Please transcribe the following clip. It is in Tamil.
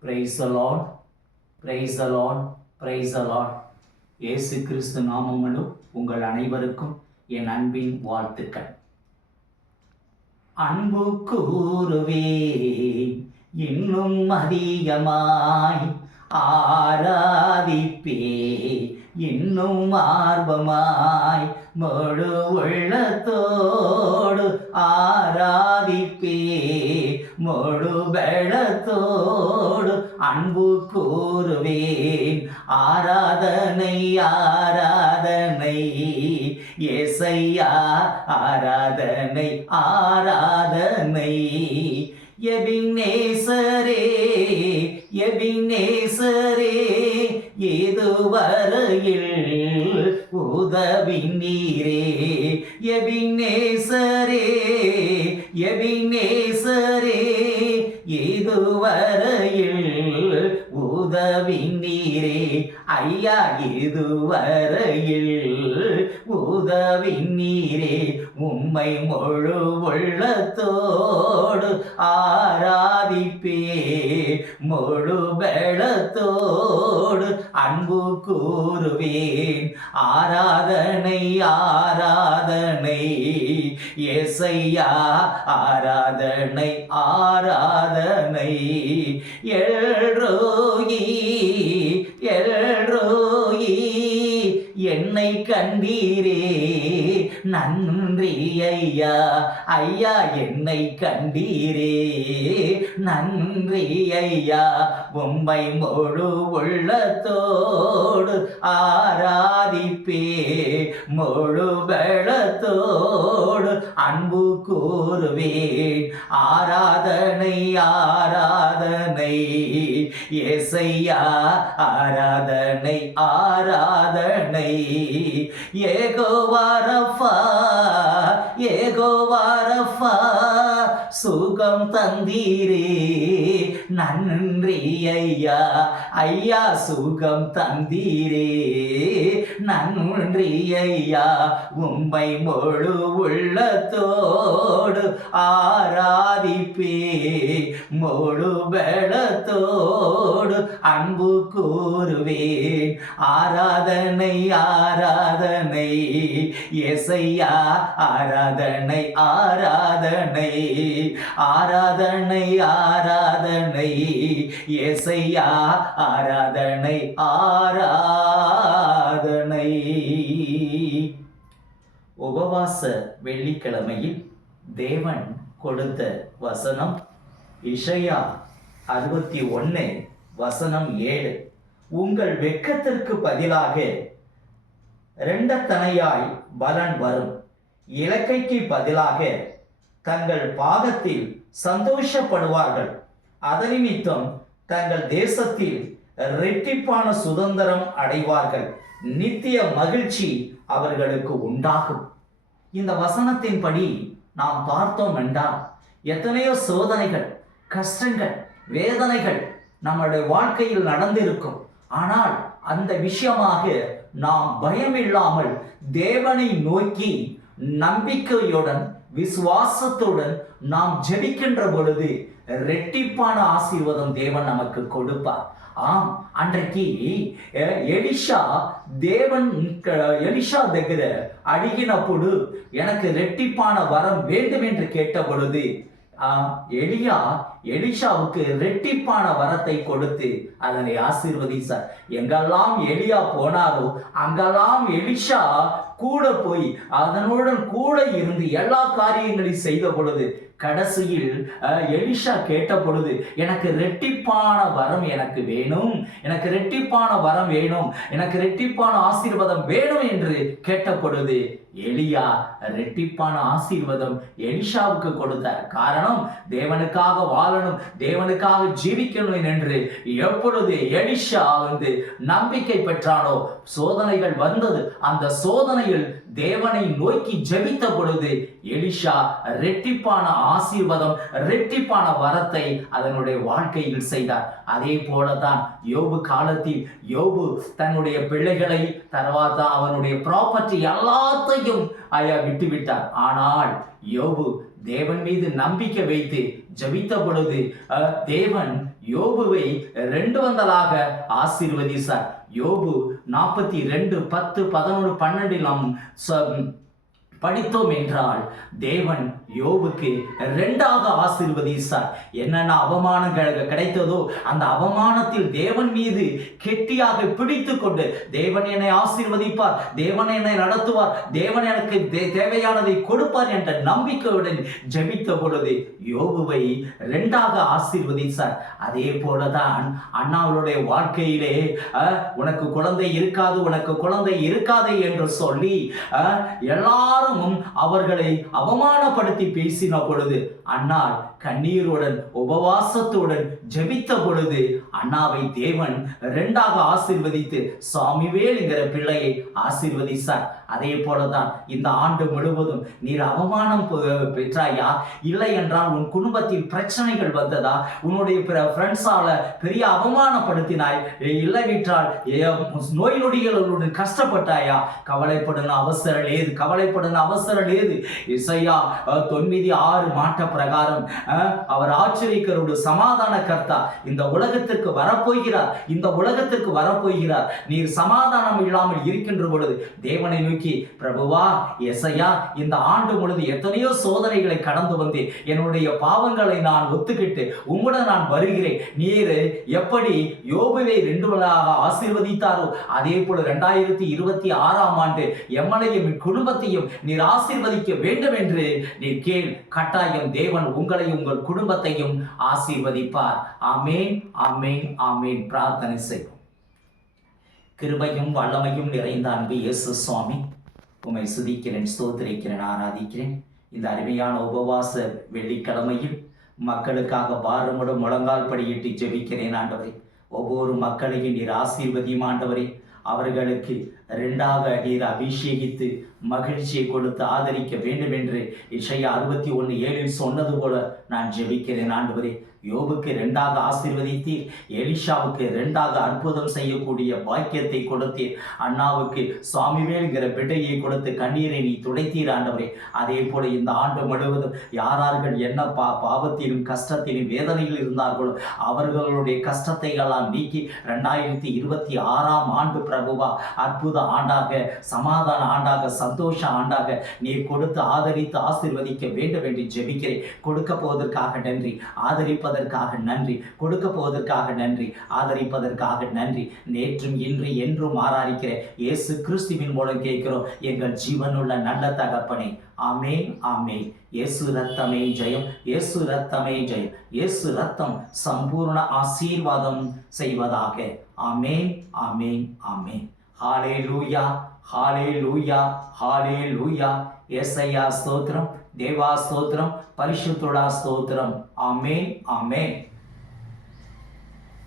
Praise the Lord, praise the Lord, praise the Lord. இயேசு கிறிஸ்து நாமமும் உங்கள் அனைவருக்கும் என் அன்பின் வாழ்த்துக்கள். அன்பு கூறுவேன் இன்னும் அதிகமாய், ஆராதிப்பே இன்னும் ஆர்வமாய், முழு உள்ளத்தோடு ஆராதிப்பே முழு பெலத்தோடு அன்பு கூறுவேன். ஆராதனை ஆராதனை ஏசையா, ஆராதனை ஆராதனை. எபினேசரே எபினேசரே, இதுவரையில் உதவி நீரே. எபினேசரே எபினேசரே, இதுவரையில் உதவி நீரே. ஐயா, இதுவரையில் உதவி நீரே. உம்மை முழு உள்ளத்தோடு ஆராதிப்பே முழு பெலத்தோடு அன்பு கூறுவேன். ஆராதனை ஆராதனை ஏசையா, ஆராதனை ஆராதனை. எல்ரோயி எல்ரோயி, என்னை கண்டீரே நன்றி ஐயா. ஐயா, என்னை கண்டீரே நன்றி ஐயா. உம்மை முழு உள்ளத்தோடு ஆராதிப்பே முழு பெலத்தோடு அன்பு கூறுவேன். ஆராதனை ஆராதனை ஏசையா, ஆராதனை ஆராதனை. யெகோவா ரஃபா யெகோவா ரஃபா, சுகம் தந்தீரே நன்றி ஐயா. ஐயா, சுகம் தந்தீரே நன்றி ஐயா. உம்மை முழு உள்ளத்தோடு ஆராதிப்பே முழு பெலத்தோடு அன்பு கூறுவேன். ஆராதனை ஆராதனை ஏசையா, ஆராதனை ஆராதனை. ஆராதனை ஆராதனை ஏசையா, ஆராதனை ஆராதனை. உபவாச வெள்ளிக்கிழமையில் தேவன் கொடுத்த வசனம் இசையா 61 வசனம் 7. உங்கள் வெட்கத்திற்கு பதிலாக இரண்டத்தனையாய் பலன் வரும், இலக்கைக்கு பதிலாக தங்கள் பாகத்தில் சந்தோஷப்படுவார்கள். அதனிமித்தம் தங்கள் தேசத்தில் இரட்டிப்பான சுதந்திரம் அடைவார்கள், நித்திய மகிழ்ச்சி அவர்களுக்கு உண்டாகும். இந்த வசனத்தின்படி நாம் பார்த்தோம் என்றால் எத்தனையோ சோதனைகள், கஷ்டங்கள், வேதனைகள் நம்முடைய வாழ்க்கையில் நடந்திருக்கும். ஆனால் அந்த விஷயமாக நாம் பயமில்லாமல் தேவனை நோக்கி நம்பிக்கையுடன் விசுவாசத்துடன் நாம் ஜெபிக்கின்ற பொழுது இரட்டிப்பான ஆசீர்வாதம் தேவன் நமக்கு கொடுப்பார். ஆம், அன்றைக்கு எலிஷா దగ్గర அடிகினப்பொழுது எனக்கு இரட்டிப்பான வரம் வேண்டும் என்று கேட்ட பொழுது எலிஷாவுக்கு இரட்டிப்பான வரத்தை கொடுத்து அதனை ஆசீர்வதித்தார். எங்கெல்லாம் எலியா போனாரோ அங்கெல்லாம் எலிஷா கூட போய் அதனுடன் கூட இருந்து எல்லா காரியங்களையும் செய்த பொழுது கடைசியில் எலிஷா கேட்ட பொழுது எனக்கு இரட்டிப்பான வரம் எனக்கு வேணும், எனக்கு இரட்டிப்பான வரம் வேணும், எனக்கு இரட்டிப்பான ஆசீர்வாதம் வேணும் என்று கேட்ட பொழுது எலியா இரட்டிப்பான ஆசீர்வாதம் எலிஷாவுக்கு கொடுத்தார். காரணம், தேவனுக்காக வாழணும், தேவனுக்காக ஜீவிக்கணும் என்று எப்பொழுது எலிஷா நம்பிக்கை பெற்றானோ சோதனைகள் வந்தது. அந்த சோதனையில் தேவனை நோக்கி ஜெபித்த பொழுது எலிஷா இரட்டிப்பான ஆசீர்வாதம், இரட்டிப்பான வரத்தை அதனுடைய வாழ்க்கையில் செய்தார். அதே போலதான் யோபு காலத்தில் யோபு தன்னுடைய பிள்ளைகளை, தருவாத அவனுடைய ப்ராப்பர்ட்டி எல்லாத்தையும் விட்டுவிட்டார். ஆனால் யோபு தேவன் மீது நம்பிக்கை வைத்து ஜெபித்த பொழுது தேவன் யோபுவை 2 வந்தலாக ஆசீர்வதித்தார். யோபு 42:10-11-12 நாம் படித்தோம் என்றால் தேவன் யோபுக்கு 2ஆக ஆசீர்வதித்தார். என்னென்ன அவமானம் கிடைத்ததோ அந்த அவமானத்தில் தேவன் மீது கெட்டியாக பிடித்து கொண்டு தேவன் என்னை ஆசீர்வதிப்பார், தேவன் என்னை நடத்துவார், தேவன் எனக்கு தேவையானதை கொடுப்பார் என்ற நம்பிக்கையுடன் ஜெபித்த பொழுது யோபுவை 2ஆக ஆசீர்வதித்தார். அதே போலதான் அண்ணாவுடைய வாழ்க்கையிலே உனக்கு குழந்தை இருக்காது, உனக்கு குழந்தை இருக்காது என்று சொல்லி எல்லாரும் அவர்களை அவமானப்படுத்தி பேசின பொழுது அன்னாள் கண்ணீருடன் உபவாசத்துடன் ஜெபித்த பொழுது அண்ணாவை தேவன் 2ஆக ஆசீர்வதித்து சாமுவேல் என்கிற பிள்ளையை ஆசீர்வதித்தார். அதே போலதான் இந்த ஆண்டு முழுவதும் நீர் அவமானம் பெற்றாயா, இல்லை என்றால் உன் குடும்பத்தில் பிரச்சனைகள் வந்ததா, உன்னுடைய ஃப்ரெண்ட்ஸால பெரிய அவமானப்படுத்தினாய், இல்லை விட்டால் நோய் நொடிகளுடன் கஷ்டப்பட்டாயா, கவலைப்படணும் அவசரம் ஏது, கவலைப்படணும் அவசரம் ஏது. இசையா 9:6 மாட்ட பிரகாரம் அவர் ஆச்சரியக்கரோடு சமாதான கர்த்தா இந்த உலகத்திற்கு வரப்போகிறார், இந்த உலகத்திற்கு வரப்போகிறார். நீர் சமாதானம் இல்லாமல் இருக்கின்ற பொழுது தேவனை நோக்கி, பிரபுவா எசையா இந்த ஆண்டு பொழுது எத்தனையோ சோதனைகளை கடந்து வந்தேன், என்னுடைய பாவங்களை நான் ஒத்துக்கிட்டு உங்களுடன் நான் வருகிறேன். நீர் எப்படி யோபுவை 2ஆக ஆசீர்வதித்தாரோ அதே போல 2026ஆம் ஆண்டு எம்மனையும் குடும்பத்தையும் நீர் ஆசீர்வதிக்க வேண்டும் என்று நீர் கேள். கட்டாயம் தேவன் உங்களையும் உங்கள் குடும்பத்தையும் ஆசீர்வதிப்பார். ஆமேன், ஆமேன், ஆமேன். பிரார்த்தனை செய்வோம். கிருபையும் வல்லமையும் நிறைந்த அன்பு இயேசு சுவாமி, உம்மை சுதிக்கிறேன், ஸ்தோத்திரிக்கிறேன், ஆராதிக்கிறேன். இந்த அருமையான உபவாச வெள்ளிக்கிழமையில் மக்களுக்காக பாரமுடன் முழங்கால் படியிட்டு ஜெபிக்கிறேன் ஆண்டவரே. ஒவ்வொரு மக்களையும் நீர் ஆசீர்வதியும் ஆண்டவரே. அவர்களுக்கு 2ஆக நீர் அபிஷேகித்து மகிழ்ச்சியை கொடுத்து ஆதரிக்க வேண்டும் என்று இசையா 61:7 சொன்னது போல நான் ஜெபிக்கிறேன் ஆண்டவரே. யோபுக்கு 2ஆக ஆசீர்வதித்தீர், எலிஷாவுக்கு 2ஆக அற்புதம் செய்யக்கூடிய பாக்கியத்தை கொடுத்தீர், அண்ணாவுக்கு சாமுவேல்ங்கிற பிட்டையை கொடுத்து கண்ணீரை நீ துடைத்தீர் ஆண்டவரே. அதே போல இந்த ஆண்டு முழுவதும் யாரார்கள் என்ன பாவத்திலும் கஷ்டத்திலும் வேதனையில் இருந்தார்களோ அவர்களுடைய கஷ்டத்தை எல்லாம் நீக்கி 2026ஆம் ஆண்டு பிரபுவா அற்புத ஆண்டாக, சமாதான ஆண்டாக, சந்தோஷ ஆண்டாக நீ கொடுத்து ஆதரித்து ஆசீர்வதிக்க வேண்டும் என்று ஜெபிக்கிறேன். கொடுக்க போவதற்காக நன்றி, ஆதரிப்பதற்காக நன்றி, கொடுக்க போவதற்காக நன்றி, ஆதரிப்பதற்காக நன்றி. நேற்றும் இன்று என்றும் மாறாரிக்கிற இயேசு கிறிஸ்துவின் மூலம் கேட்கிறோம் எங்கள் ஜீவனுள்ள நல்ல தகப்பனே. ஆமேன், ஆமேன். இயேசு ரத்தமே ஜெயம், இயேசு ரத்தமே ஜெயம், இயேசு ரத்தம் சம்பூர்ண ஆசீர்வாதம் செய்வதாக. ஆமேன், ஆமேன், ஆமேன். ஹalleluya, ஹalleluya, ஹalleluya. యేసయ్యా స్తోత్రం, దేవా స్తోత్రం, పరిశుద్ధుడా స్తోత్రం. ఆమేన్, ఆమేన్.